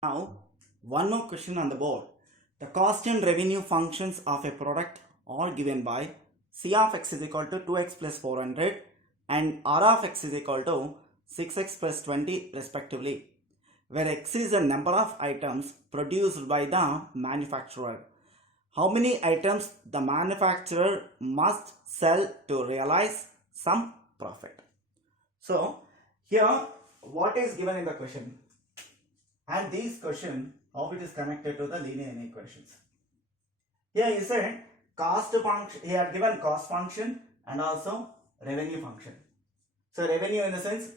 Now, one more question on the board. The cost and revenue functions of a product are given by C of x is equal to 2x plus 400 and R of x is equal to 6x plus 20 respectively, where x is the number of items produced by the manufacturer. How many items the manufacturer must sell to realize some profit? So, here what is given in the question? And this question, how it is connected to the linear inequations. Here he said cost function, he had given cost function and also revenue function. So revenue in the sense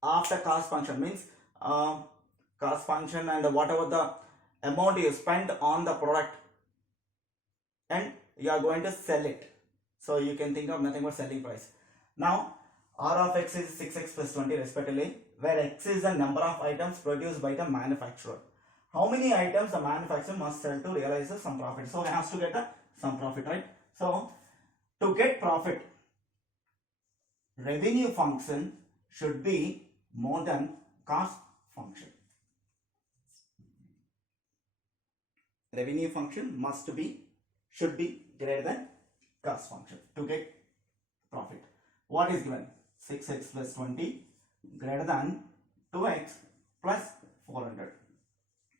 after cost function means cost function and whatever the amount you spend on the product and you are going to sell it. So you can think of nothing but selling price. Now R of x is 6x plus 20 respectively, where x is the number of items produced by the manufacturer. How many items the manufacturer must sell to realize some profit? So he has to get some profit, right? So to get profit, revenue function should be more than cost function. Revenue function should be greater than cost function to get profit. What is given? 6x plus 20 greater than 2x plus 400.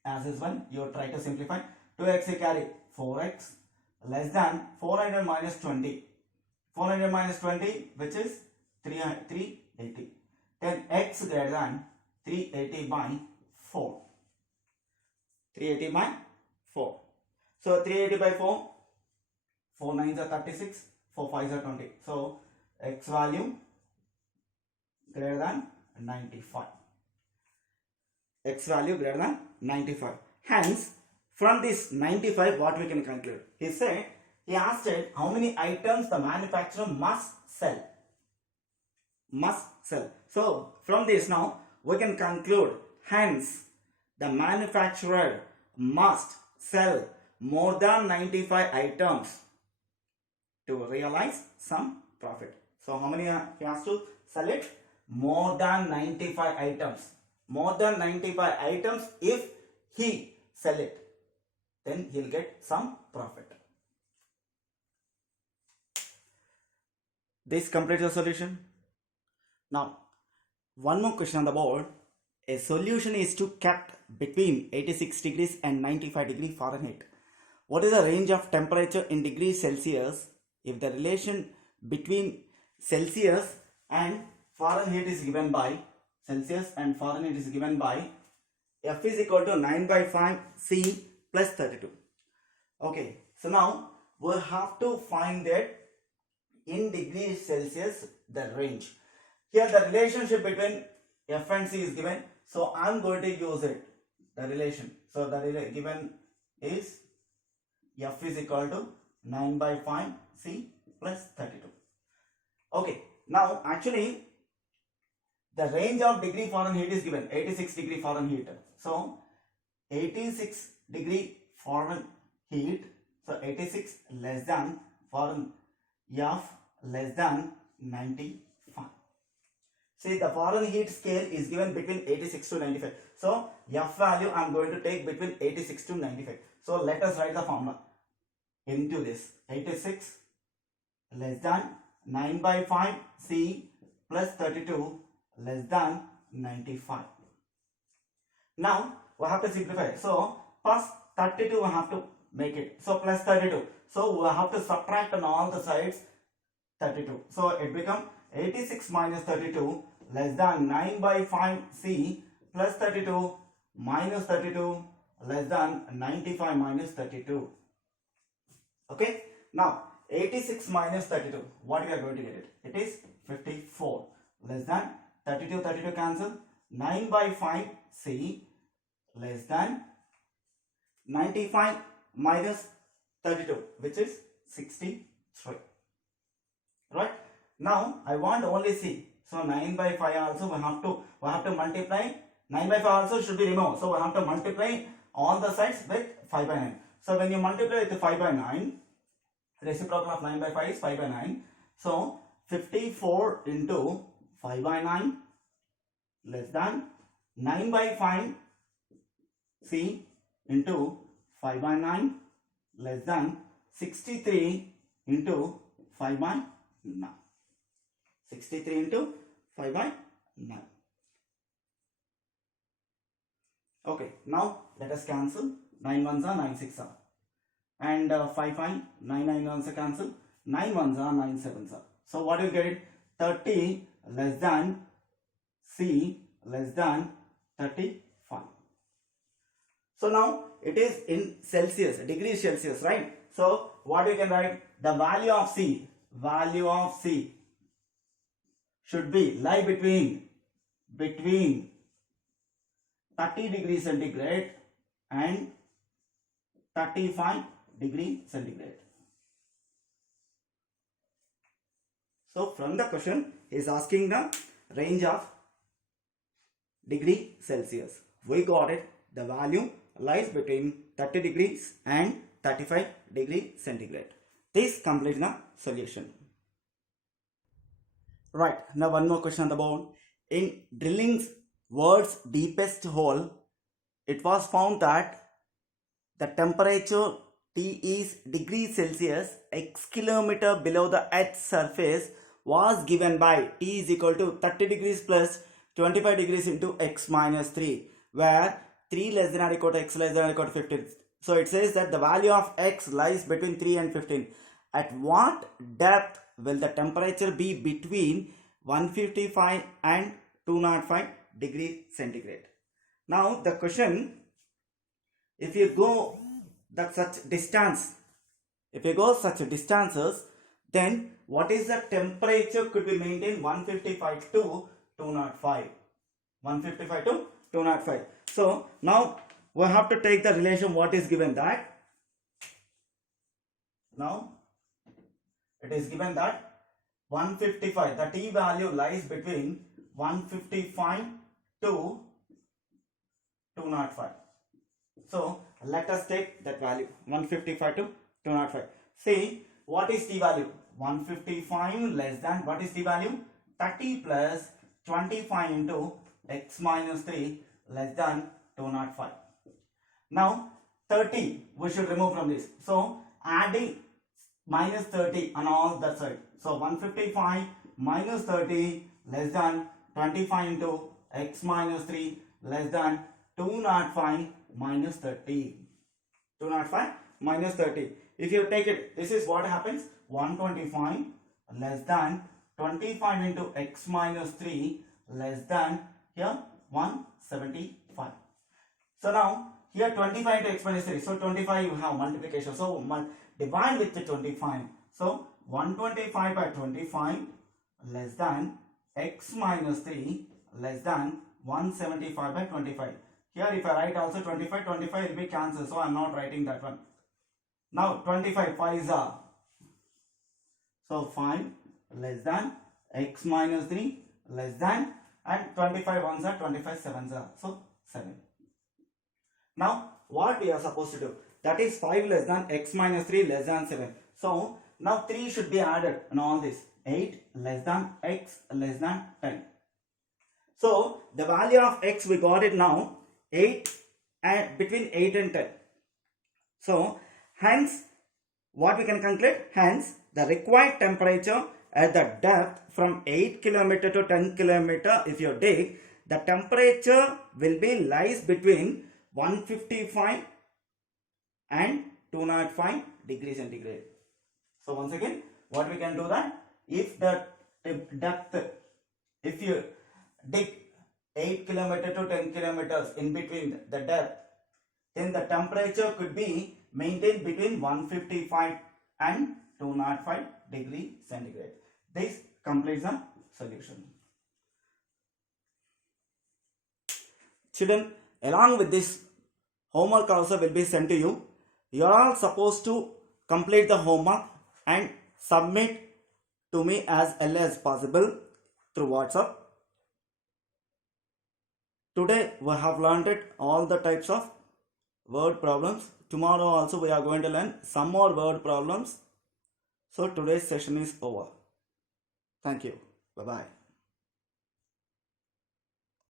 As is one, you try to simplify. 2x you carry 4x less than 400 minus 20. 400 minus 20 which is 380. Then x greater than 380 by 4. 380 by 4. So 380 by 4. 4 9s are 36. 4 5s are 20. So x value greater than 95. X value greater than 95. Hence, from this 95, what we can conclude? He asked it how many items the manufacturer must sell. So, from this now, we can conclude, hence, the manufacturer must sell more than 95 items to realize some profit. So, how many he has to sell it? More than 95 items. More than 95 items, if he sell it, then he'll get some profit. This completes the solution. Now, one more question on the board. A solution is to kept between 86 degrees and 95 degrees Fahrenheit. What is the range of temperature in degrees Celsius if the relation between Celsius and Fahrenheit is given by F is equal to 9 by 5 C plus 32. Okay, so now we have to find that in degrees Celsius the range. Here the relationship between F and C is given, so I am going to use it, the relation. So the given is F is equal to 9 by 5 C plus 32. Okay, now actually the range of degree Fahrenheit is given 86 degree Fahrenheit. So 86 degree Fahrenheit. So 86 less than Fahrenheit, F less than 95. See, the Fahrenheit scale is given between 86 to 95. So F value I am going to take between 86 to 95. So let us write the formula into this. 86 less than 9 by 5 C plus 32 less than 95. Now we have to simplify. So first 32 we have to make it. So plus 32. So we have to subtract on all the sides 32. So it becomes 86 minus 32 less than 9 by 5 C plus 32 minus 32 less than 95 minus 32. Okay. Now 86 minus 32. What we are going to get it? It is 54 less than 32 cancel. 9 by 5 C less than 95 minus 32 which is 63. Right. Now I want only C. So 9 by 5 also we have to multiply. 9 by 5 also should be removed. So we have to multiply all the sides with 5 by 9. So when you multiply with 5 by 9, reciprocal of 9 by 5 is 5 by 9. So 54 into 5 by 9 less than 9 by 5 C into 5 by 9 less than 63 into 5 by 9. 63 into 5 by 9. Okay, now let us cancel. 9 ones are 9 six are. And 5 5, 9 9 ones are cancel. 9 ones are 9 sevens are. So what you get? 30 less than C less than 35. So now it is in Celsius, degrees Celsius, right? So what you can write? The value of C should be lie between 30 degrees centigrade and 35 degree centigrade. So from the question he is asking the range of degree Celsius. We got it. The value lies between 30 degrees and 35 degree centigrade. This completes the solution. Right, now one more question on the board. In drilling's world's deepest hole, it was found that the temperature T is degrees Celsius x kilometer below the Earth's surface was given by T is equal to 30 degrees plus 25 degrees into x minus 3, where 3 less than or equal to x less than or equal to 15. So it says that the value of x lies between 3 and 15. At what depth will the temperature be between 155 and 205 degrees centigrade? Now the question, if you go such distances, then what is the temperature could be maintained? 155 to 205. 155 to 205. So now we have to take the relation what is given that. Now it is given that 155, the T value lies between 155 to 205. So let us take that value 155 to 205. See, what is T value? 155 less than, what is T value? 30 plus 25 into x minus 3 less than 205. Now 30 we should remove from this. So adding minus 30 on all that side. So 155 minus 30 less than 25 into x minus 3 less than 205 minus 30. 205 minus 30. If you take it, this is what happens. 125 less than 25 into x minus 3 less than here 175. So now here 25 into x minus 3. So 25 you have multiplication. So divide with the 25. So 125 by 25 less than x minus 3 less than 175 by 25. Here if I write also 25, 25 will be cancelled. So I am not writing that one. Now 25, 5 is a. So 5 less than x minus 3 less than, and 25 ones are 25 sevens are. So 7. Now what we are supposed to do? That is 5 less than x minus 3 less than 7. So now 3 should be added in all this. 8 less than x less than 10. So the value of x we got it now 8 and between 8 and 10. So hence what we can conclude? Hence the required temperature at the depth from 8 km to 10 km if you dig, the temperature will be lies between 155 and 205 degrees centigrade. So once again what we can do that, if the depth, if you dig 8 km to 10 km in between the depth, then the temperature could be maintained between 155 and 205 degree centigrade. This completes the solution. Children, along with this homework also will be sent to you. You are all supposed to complete the homework and submit to me as early as possible through WhatsApp. Today we have learned all the types of word problems. Tomorrow also we are going to learn some more word problems. So today's session is over. Thank you. Bye-bye.